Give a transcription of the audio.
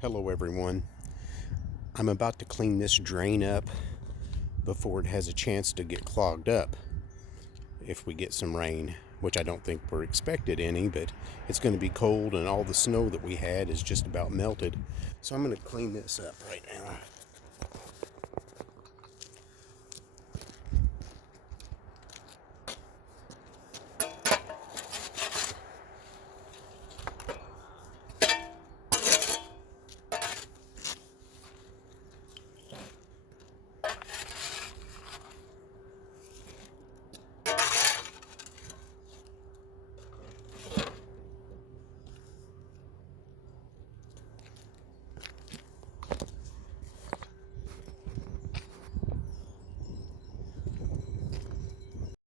Hello everyone. I'm about to clean this drain up before it has a chance to get clogged up if we get some rain, which I don't think we're expected any, but it's going to be cold and all the snow that we had is just about melted. So I'm going to clean this up right now.